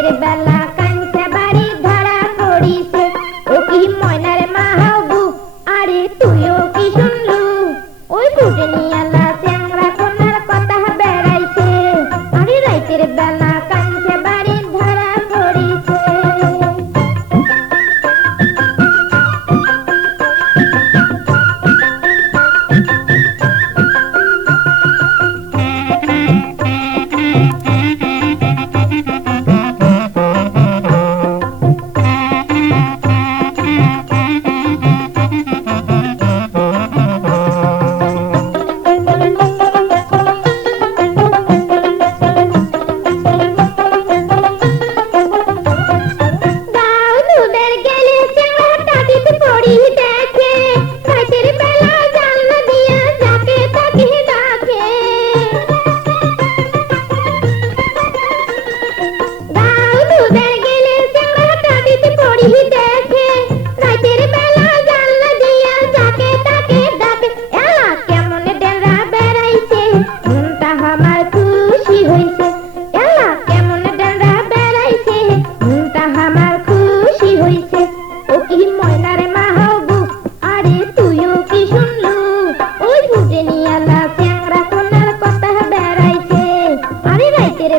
রাতের বেলা কাঞ্চা বাড়ি ধরা পড়িছে, ও কি ময়নার মা হবু, আরে তুইও কি শুনলু, ওই ফুটেনিয়ালা চ্যাংড়া কোনার কথা বেড়াইছে, আরে রাতের বেলা কাঞ্চা বাড়ি ধরা পড়িছে।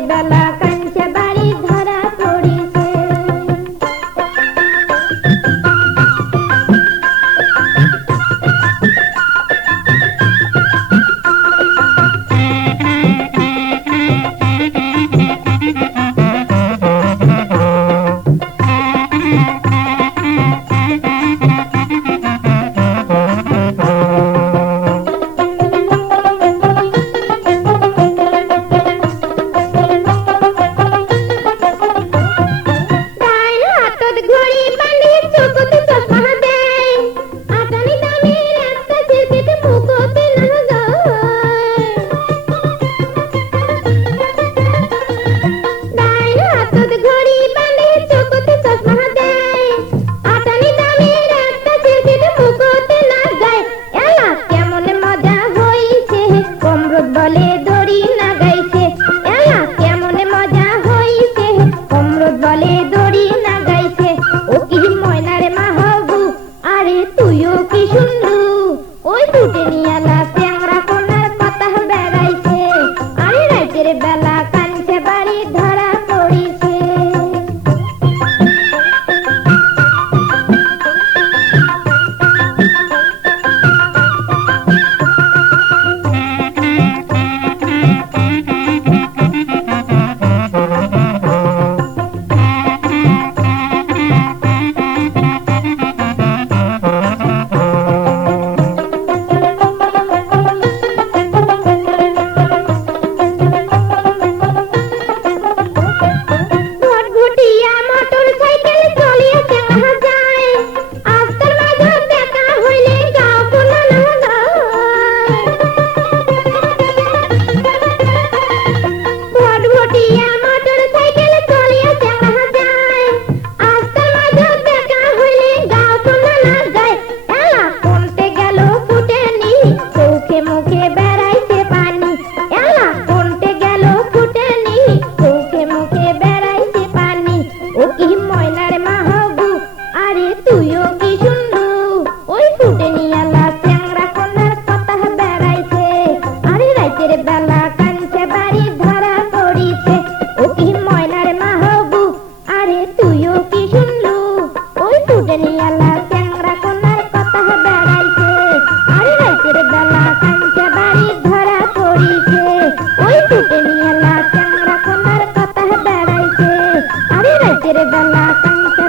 বেলা কাঞ্চা বাড়ি ধরা পড়িছে। বলে দড়ি না গাইছে, এলা কেমন মজা হইছে, অমরত বলে দড়ি না গাইছে, ও কি ময়নার মা হবু, আরে তুইও কি শুনলু, ওই ফুটেনিয়ালা চ্যাংড়া কোনার কথা বেড়াইছে, আরে রাতের বেলা কাঞ্চা বাড়ি ধরা পড়িছে। বেলা কাঞ্চা